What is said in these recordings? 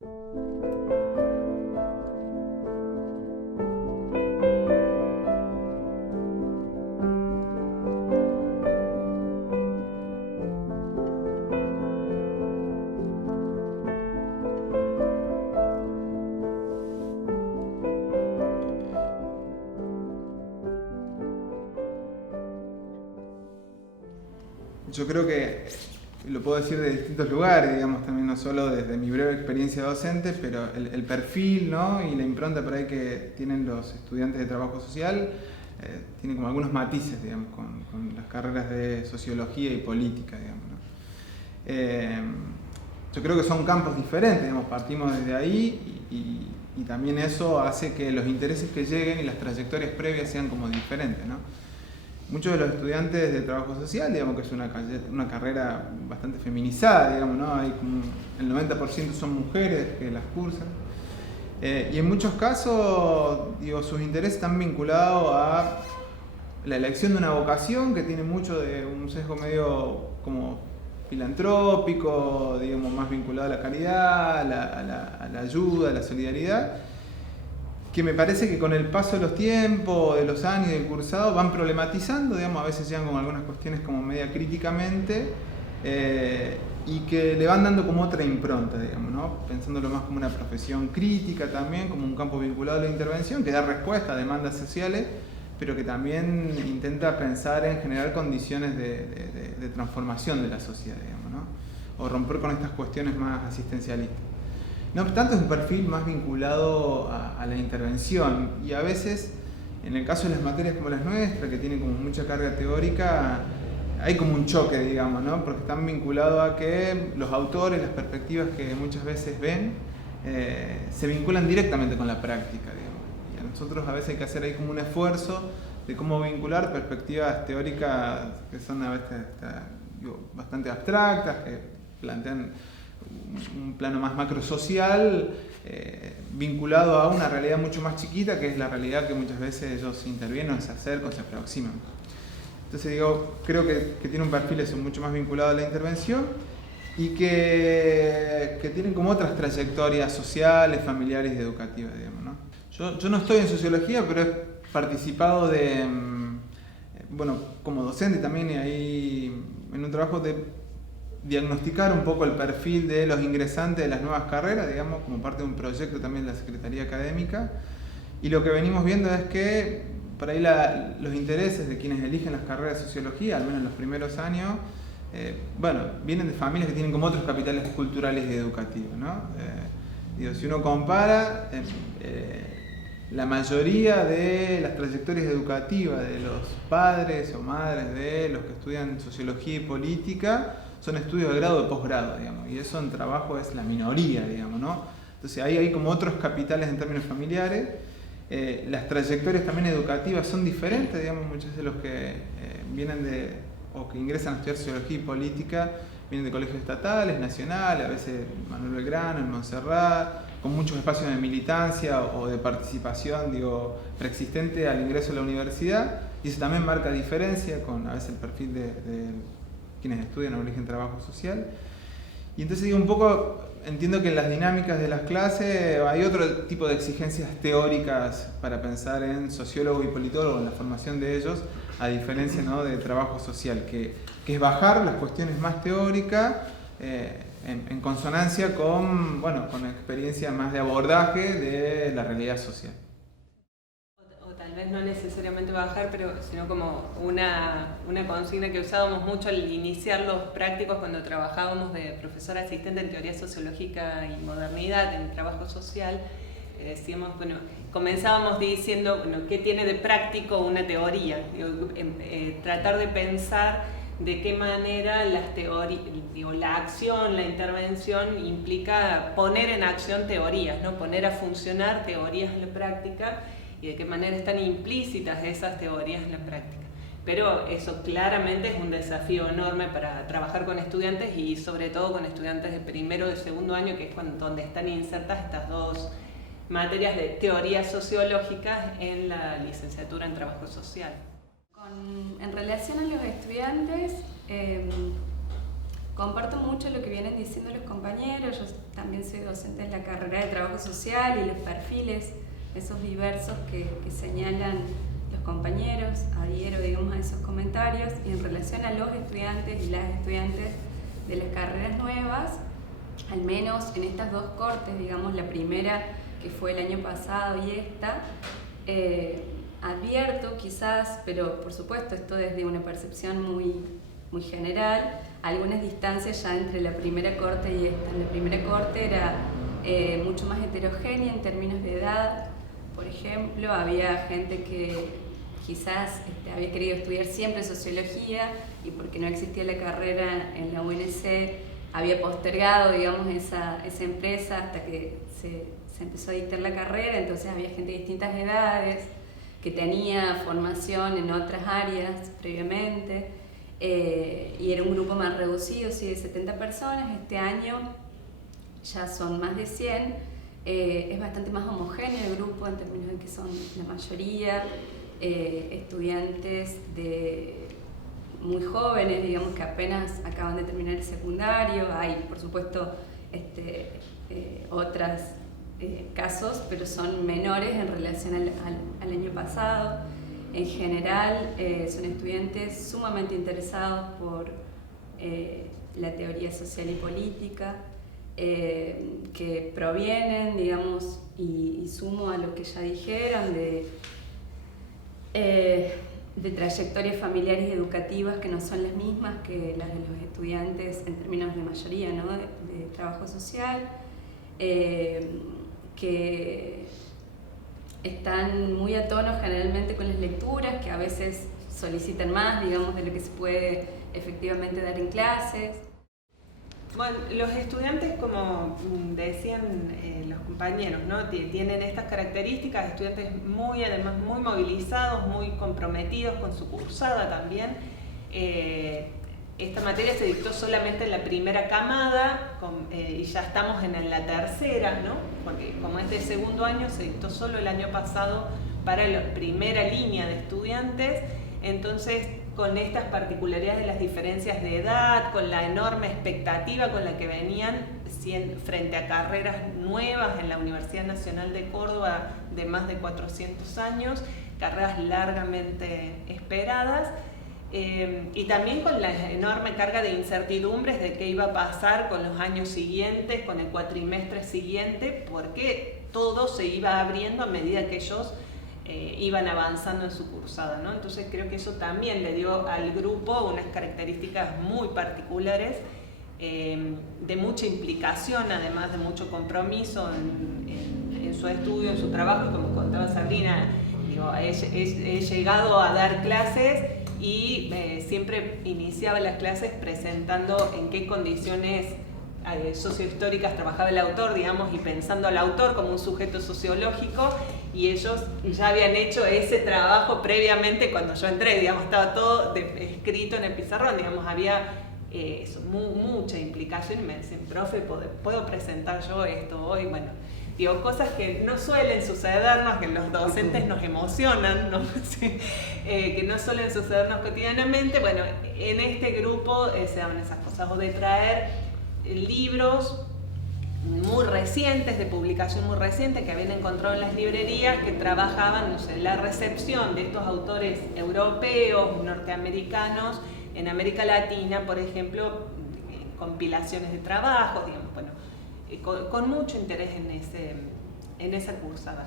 Yo creo que lo puedo decir de distintos lugares, digamos, también no solo desde mi breve experiencia docente, pero el perfil, ¿no? Y la impronta por ahí que tienen los estudiantes de trabajo social tiene como algunos matices, digamos, con las carreras de sociología y política, digamos, ¿no? Yo creo que son campos diferentes, digamos, partimos desde ahí y también eso hace que los intereses que lleguen y las trayectorias previas sean como diferentes, ¿no? Muchos de los estudiantes de trabajo social, digamos que es una carrera bastante feminizada, digamos, ¿no? Hay como el 90% son mujeres que las cursan. Y en muchos casos, digo, sus intereses están vinculados a la elección de una vocación que tiene mucho de un sesgo medio como filantrópico, digamos, más vinculado a la caridad, a la ayuda, a la solidaridad, que me parece que con el paso de los tiempos, de los años del cursado, van problematizando, digamos, a veces llegan con algunas cuestiones como media críticamente, y que le van dando como otra impronta, digamos, ¿no? Pensándolo más como una profesión crítica también, como un campo vinculado a la intervención, que da respuesta a demandas sociales, pero que también intenta pensar en generar condiciones de transformación de la sociedad, digamos, ¿no? O romper con estas cuestiones más asistencialistas. No obstante, es un perfil más vinculado a la intervención y a veces, en el caso de las materias como las nuestras, que tienen como mucha carga teórica, hay como un choque, digamos, ¿no? Porque están vinculados a que los autores, las perspectivas que muchas veces ven, se vinculan directamente con la práctica, digamos. Y a nosotros a veces hay que hacer ahí como un esfuerzo de cómo vincular perspectivas teóricas que son a veces bastante abstractas, que plantean un plano más macrosocial, vinculado a una realidad mucho más chiquita, que es la realidad que muchas veces ellos intervienen, se acercan, se aproximan. Entonces digo, creo que tiene un perfil eso, mucho más vinculado a la intervención y que tienen como otras trayectorias sociales, familiares y educativas, digamos, ¿no? Yo no estoy en sociología, pero he participado bueno, como docente también, y ahí en un trabajo de diagnosticar un poco el perfil de los ingresantes de las nuevas carreras, digamos, como parte de un proyecto también de la Secretaría Académica. Y lo que venimos viendo es que por ahí los intereses de quienes eligen las carreras de sociología, al menos en los primeros años, bueno, vienen de familias que tienen como otros capitales culturales y educativos, ¿no? Digo, si uno compara, la mayoría de las trayectorias educativas de los padres o madres de los que estudian sociología y política son estudios de grado o de posgrado, digamos, y eso en trabajo es la minoría, digamos, ¿no? Entonces ahí hay como otros capitales en términos familiares. Las trayectorias también educativas son diferentes, digamos, muchos de los que vienen o que ingresan a estudiar sociología y política vienen de colegios estatales, nacionales, a veces Manuel Belgrano, en Montserrat, con muchos espacios de militancia o de participación, digo, preexistente al ingreso a la universidad, y eso también marca diferencia con a veces el perfil de quienes estudian o eligen trabajo social. Y entonces digo, un poco, entiendo que en las dinámicas de las clases hay otro tipo de exigencias teóricas para pensar en sociólogos y politólogos, en la formación de ellos, a diferencia, ¿no?, de trabajo social, que es bajar las cuestiones más teóricas en consonancia con, bueno, con experiencia más de abordaje de la realidad social. Tal vez no necesariamente bajar, pero sino como una consigna que usábamos mucho al iniciar los prácticos cuando trabajábamos de profesora asistente en teoría sociológica y modernidad en trabajo social. Decíamos, bueno, comenzábamos diciendo, bueno, ¿qué tiene de práctico una teoría? Tratar de pensar de qué manera las teorías, la acción, la intervención implica poner en acción teorías, ¿no? Poner a funcionar teorías en la práctica, y de qué manera están implícitas esas teorías en la práctica. Pero eso claramente es un desafío enorme para trabajar con estudiantes y sobre todo con estudiantes de primero o de segundo año, que es donde están insertas estas dos materias de teorías sociológicas en la licenciatura en trabajo social. En relación a los estudiantes, Comparto mucho lo que vienen diciendo los compañeros. Yo también soy docente en la carrera de Trabajo Social y los perfiles, esos diversos que señalan los compañeros, adhiero, digamos, a esos comentarios. Y en relación a los estudiantes y las estudiantes de las carreras nuevas, al menos en estas dos cortes, digamos, la primera que fue el año pasado y esta, advierto quizás, pero por supuesto esto desde una percepción muy general, algunas distancias ya entre la primera corte y esta. En la primera corte era mucho más heterogénea en términos de edad. Por ejemplo, había gente que quizás había querido estudiar siempre sociología y porque no existía la carrera en la UNC había postergado, digamos, esa empresa hasta que se empezó a dictar la carrera. Entonces había gente de distintas edades que tenía formación en otras áreas previamente, y era un grupo más reducido, sí, de 70 personas. Este año ya son más de 100. Es bastante más homogéneo el grupo en términos de que son la mayoría estudiantes muy jóvenes, digamos, que apenas acaban de terminar el secundario. Hay, por supuesto, otros casos, pero son menores en relación al año pasado. En general, son estudiantes sumamente interesados por la teoría social y política, que provienen, digamos, y sumo a lo que ya dijeron, de trayectorias familiares y educativas que no son las mismas que las de los estudiantes en términos de mayoría, ¿no? de trabajo social, que están muy a tono generalmente con las lecturas, que a veces solicitan más, digamos, de lo que se puede efectivamente dar en clases. Bueno, los estudiantes, como decían los compañeros, ¿no? Tienen estas características, estudiantes además muy movilizados, muy comprometidos con su cursada también. Esta materia se dictó solamente en la primera camada y ya estamos en la tercera, ¿no? Porque como es de segundo año, se dictó solo el año pasado para la primera línea de estudiantes. Entonces, con estas particularidades de las diferencias de edad, con la enorme expectativa con la que venían frente a carreras nuevas en la Universidad Nacional de Córdoba de más de 400 años, carreras largamente esperadas, y también con la enorme carga de incertidumbres de qué iba a pasar con los años siguientes, con el cuatrimestre siguiente, porque todo se iba abriendo a medida que ellos iban avanzando en su cursada, ¿no? Entonces creo que eso también le dio al grupo unas características muy particulares, de mucha implicación, además de mucho compromiso en su estudio, en su trabajo. Y como contaba Sabrina, digo, he llegado a dar clases y siempre iniciaba las clases presentando en qué condiciones sociohistóricas trabajaba el autor, digamos, y pensando al autor como un sujeto sociológico, y ellos ya habían hecho ese trabajo previamente cuando yo entré, digamos, estaba todo escrito en el pizarrón, digamos, había mucha implicación, y me decían, profe, ¿puedo presentar yo esto hoy? Bueno, digo, cosas que no suelen sucedernos, que los docentes nos emocionan, ¿no? Sí, que no suelen sucedernos cotidianamente. Bueno, en este grupo se daban esas cosas, o de traer libros muy recientes, de publicación muy reciente, que habían encontrado en las librerías, que trabajaban, no sé, la recepción de estos autores europeos, norteamericanos, en América Latina, por ejemplo, compilaciones de trabajos, digamos, bueno, con mucho interés en esa cursada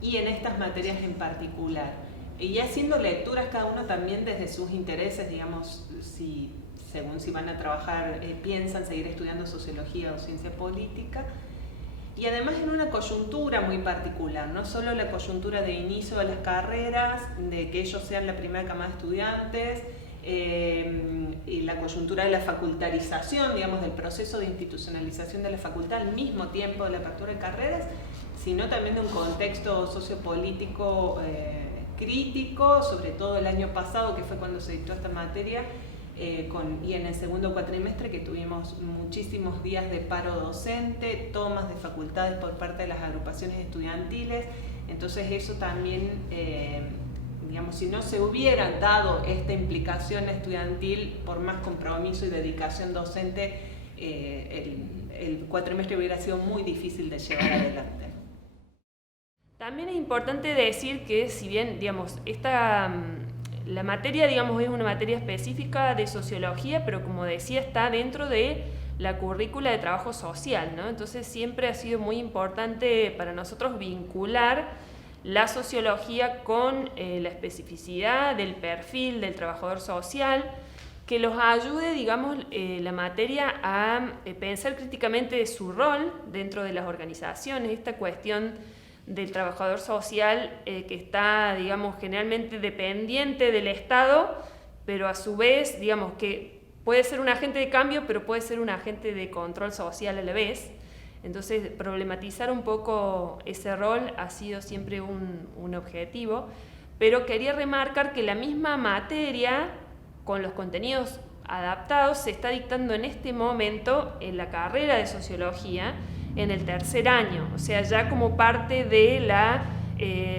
y en estas materias en particular, y haciendo lecturas cada uno también desde sus intereses, digamos, según si van a trabajar, piensan seguir estudiando sociología o ciencia política, y además en una coyuntura muy particular, no solo la coyuntura de inicio de las carreras, de que ellos sean la primera camada de estudiantes, y la coyuntura de la facultarización, digamos, del proceso de institucionalización de la facultad al mismo tiempo de la apertura de carreras, sino también de un contexto sociopolítico crítico, sobre todo el año pasado, que fue cuando se dictó esta materia, y en el segundo cuatrimestre, que tuvimos muchísimos días de paro docente, tomas de facultades por parte de las agrupaciones estudiantiles. Entonces eso también digamos, si no se hubieran dado esta implicación estudiantil, por más compromiso y dedicación docente, el cuatrimestre hubiera sido muy difícil de llevar adelante. También es importante decir que si bien, digamos, la materia, digamos, es una materia específica de sociología, pero como decía, está dentro de la currícula de trabajo social, ¿no? Entonces siempre ha sido muy importante para nosotros vincular la sociología con la especificidad del perfil del trabajador social, que los ayude, digamos, la materia a pensar críticamente su rol dentro de las organizaciones, esta cuestión del trabajador social que está, digamos, generalmente dependiente del Estado, pero a su vez, digamos, que puede ser un agente de cambio, pero puede ser un agente de control social a la vez. Entonces, problematizar un poco ese rol ha sido siempre un objetivo, pero quería remarcar que la misma materia, con los contenidos adaptados, se está dictando en este momento en la carrera de sociología, en el tercer año, o sea, ya como parte de la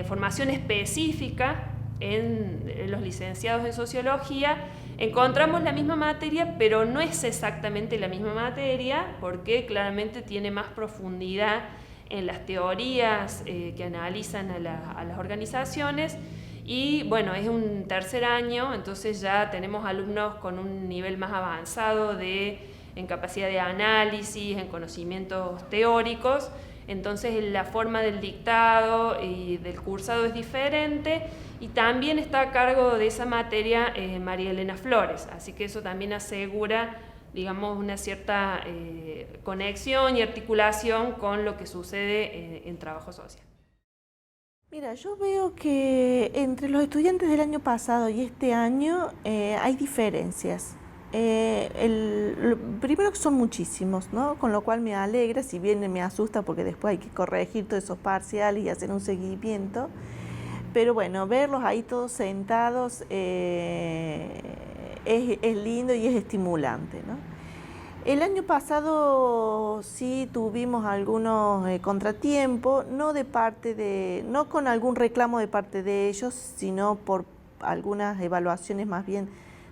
formación específica en los licenciados en sociología, encontramos la misma materia, pero no es exactamente la misma materia, porque claramente tiene más profundidad en las teorías que analizan a las organizaciones, y bueno, es un tercer año, entonces ya tenemos alumnos con un nivel más avanzado en capacidad de análisis, en conocimientos teóricos, entonces la forma del dictado y del cursado es diferente, y también está a cargo de esa materia María Elena Flores, así que eso también asegura, digamos, una cierta conexión y articulación con lo que sucede en trabajo social. Mira, yo veo que entre los estudiantes del año pasado y este año hay diferencias. Primero que son muchísimos, ¿no? Con lo cual me alegra, si bien me asusta porque después hay que corregir todos esos parciales y hacer un seguimiento, pero bueno, verlos ahí todos sentados es lindo y es estimulante, ¿no? El año pasado sí tuvimos algunos contratiempos, no con algún reclamo de parte de ellos, sino por algunas evaluaciones más bien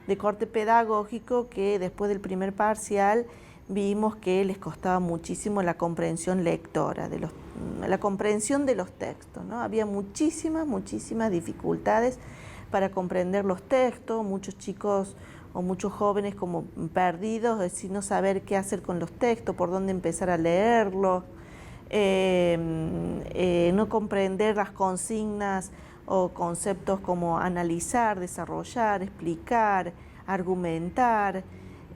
de corte pedagógico, que después del primer parcial vimos que les costaba muchísimo la comprensión lectora, la comprensión de los textos, ¿no? Había muchísimas dificultades para comprender los textos, muchos chicos o muchos jóvenes como perdidos, es decir, no saber qué hacer con los textos, por dónde empezar a leerlos, no comprender las consignas o conceptos como analizar, desarrollar, explicar, argumentar.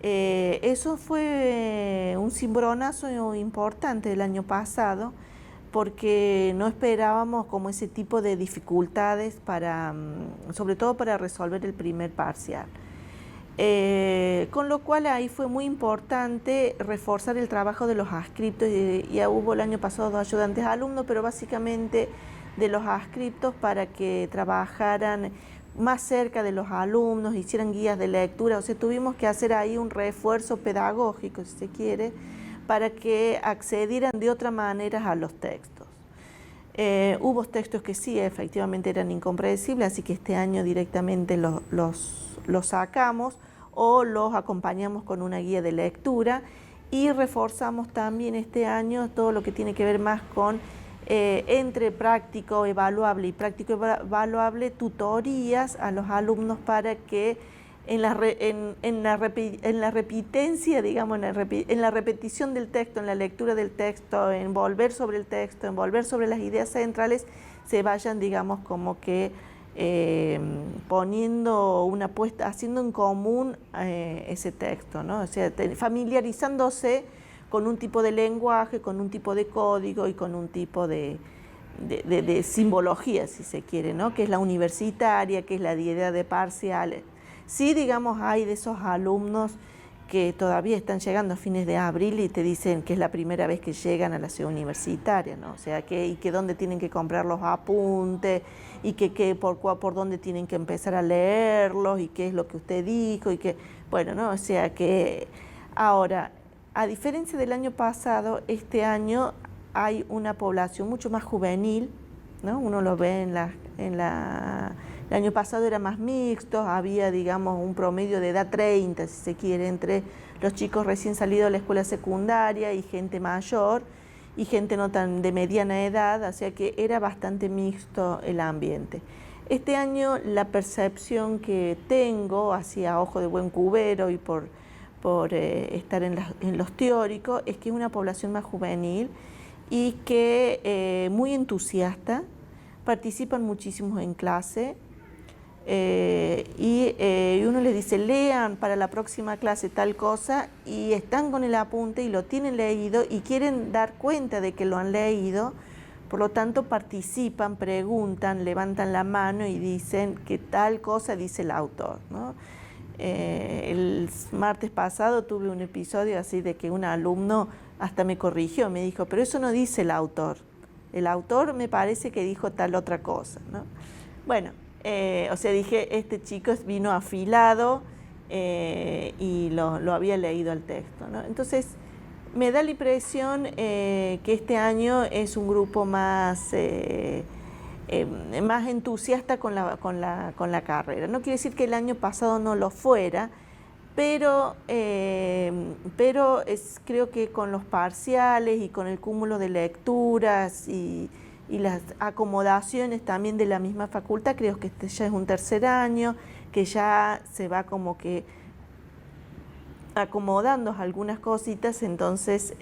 Eso fue un cimbronazo importante el año pasado, porque no esperábamos como ese tipo de dificultades sobre todo para resolver el primer parcial. Con lo cual ahí fue muy importante reforzar el trabajo de los adscriptos, ya hubo el año pasado 2 ayudantes alumnos, pero básicamente de los adscriptos para que trabajaran más cerca de los alumnos, hicieran guías de lectura, o sea, tuvimos que hacer ahí un refuerzo pedagógico, si se quiere, para que accedieran de otra manera a los textos. Hubo textos que sí, efectivamente eran incomprensibles, así que este año directamente los sacamos o los acompañamos con una guía de lectura, y reforzamos también este año todo lo que tiene que ver más con entre práctico evaluable y práctico evaluable, tutorías a los alumnos para que en la repitencia, digamos, en la repetición del texto, en la lectura del texto, en volver sobre el texto, en volver sobre las ideas centrales, se vayan, digamos, como que poniendo haciendo en común ese texto, ¿no? O sea, familiarizándose con un tipo de lenguaje, con un tipo de código y con un tipo de simbología, si se quiere, ¿no? Que es la universitaria, que es la idea de parciales. Sí, digamos, hay de esos alumnos que todavía están llegando a fines de abril y te dicen que es la primera vez que llegan a la ciudad universitaria, ¿no? O sea, que dónde tienen que comprar los apuntes y por dónde tienen que empezar a leerlos y qué es lo que usted dijo y que, bueno, ¿no? O sea, que ahora, a diferencia del año pasado, este año hay una población mucho más juvenil, ¿no? Uno lo ve en El año pasado era más mixto, había, digamos, un promedio de edad 30, si se quiere, entre los chicos recién salidos de la escuela secundaria y gente mayor, y gente no tan de mediana edad, o sea que era bastante mixto el ambiente. Este año la percepción que tengo, hacia ojo de buen cubero y por estar en los teóricos, es que es una población más juvenil y que muy entusiasta, participan muchísimo en clase, y uno les dice, lean para la próxima clase tal cosa, y están con el apunte y lo tienen leído y quieren dar cuenta de que lo han leído, por lo tanto participan, preguntan, levantan la mano y dicen que tal cosa dice el autor, ¿no? El martes pasado tuve un episodio así de que un alumno hasta me corrigió, me dijo, pero eso no dice el autor me parece que dijo tal otra cosa, ¿no? Bueno, o sea, dije, este chico vino afilado y lo había leído el texto, ¿no? Entonces, me da la impresión que este año es un grupo más entusiasta con la carrera. No quiere decir que el año pasado no lo fuera, pero creo que con los parciales y con el cúmulo de lecturas y las acomodaciones también de la misma facultad, creo que este ya es un tercer año, que ya se va como que acomodando algunas cositas, entonces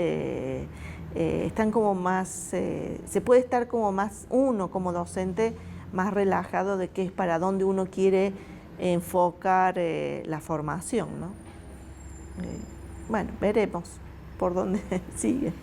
están como más, se puede estar como más uno como docente más relajado de qué es para dónde uno quiere enfocar la formación, ¿no? Bueno, veremos por dónde sigue.